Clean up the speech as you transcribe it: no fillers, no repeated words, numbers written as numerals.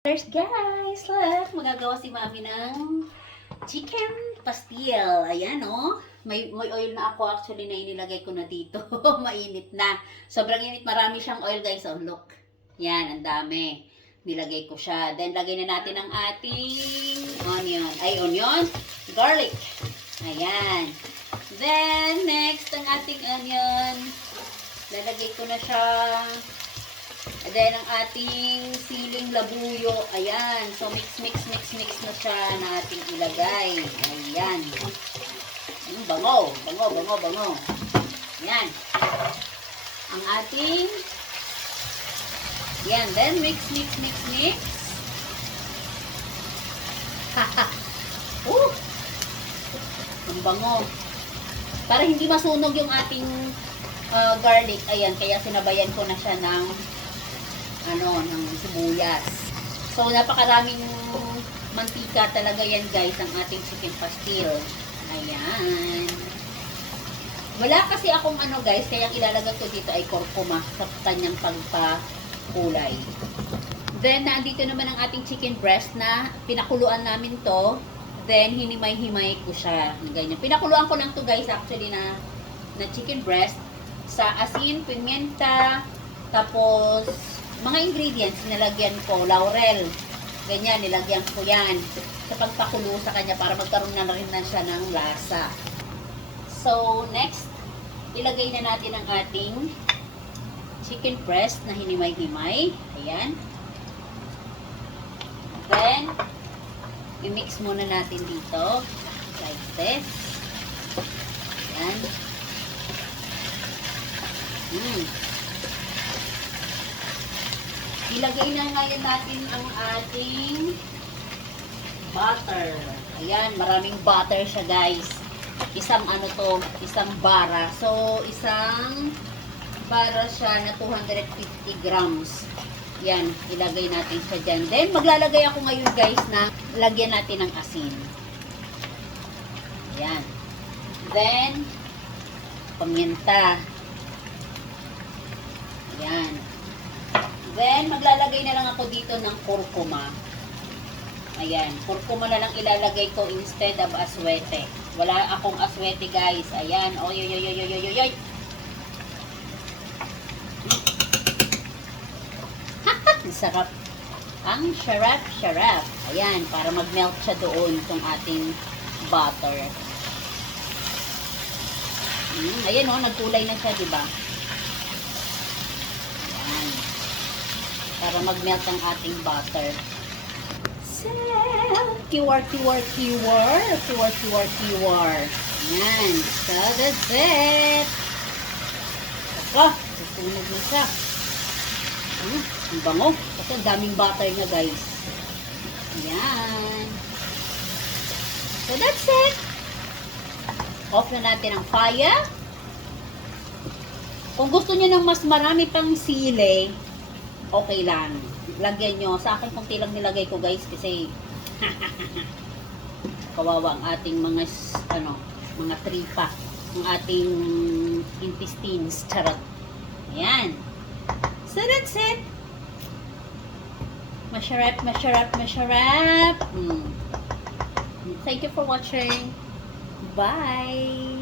There's guys, look, magagawa si mami ng chicken pastil. Ayan, oh. May oil na ako actually na inilagay ko na dito. Mainit na. Sobrang init. Marami siyang oil, guys. Oh, look. Yan, ang dami. Nilagay ko siya. Then, lagay na natin ang ating onion. Ay, onion. Garlic. Ayan. Then, next, ang ating onion. Lalagay ko na siya. And then, ang ating siling labuyo. Ayan. So, mix na siya na ating ilagay. Ayan. Bango. Ayan. Ang ating yan. Then, mix. Haha. Ang bango. Para hindi masunog yung ating garlic. Ayan. Kaya sinabayan ko na siya ng ng sibuyas. So, napakaraming mantika talaga yan, guys, ang ating chicken pastil. Ayan. Wala kasi akong guys, kaya ang ilalagay ko dito ay kurkuma sa kanyang pagpakulay. Then, nandito naman ang ating chicken breast na pinakuluan namin to. Then, hinimay-himay ko siya. Ganyan. Pinakuluan ko lang to, guys, actually, na chicken breast sa asin, pimienta, tapos mga ingredients, nilagyan ko, laurel. Ganyan, nilagyan ko yan sa pagpakulo sa kanya para magkaroon na rin na siya ng lasa. So, next, ilagay na natin ang ating chicken breast na hinimay-himay. Ayan. Then, i-mix muna natin dito. Like this. Ayan. Ilagay na ngayon natin ang ating butter. Ayan, maraming butter siya, guys. Isang isang bara. So, isang bara siya na 250 grams. Yan, ilagay natin siya dyan. Then, maglalagay ako ngayon, guys, na lagyan natin ng asin. Ayan. Then, paminta. Ayan. Then, maglalagay na lang ako dito ng kurkuma. Ayan. Kurkuma na lang ilalagay ko instead of aswete. Wala akong aswete, guys. Ayan. Oy. Ang sarap. Ang sarap. Ayan. Para mag-melt siya doon itong ating butter. Ayan, nagkulay na siya, diba? Ayan. Para mag-melt ang ating butter. Kiwar. Ayan. So, that's it. Susunog na siya. Ang bango. Kasi ang daming butter niya, guys. Ayan. So, that's it. Off na natin ang fire. Kung gusto niyo ng mas marami pang sili, okay lang. Lagyan nyo. Sa akin, kung tilang nilagay ko, guys, kasi kawawa ang ating mga mga tripa, ang ating intestines. Charot. Ayan. So, that's it. Masarap. Thank you for watching. Bye.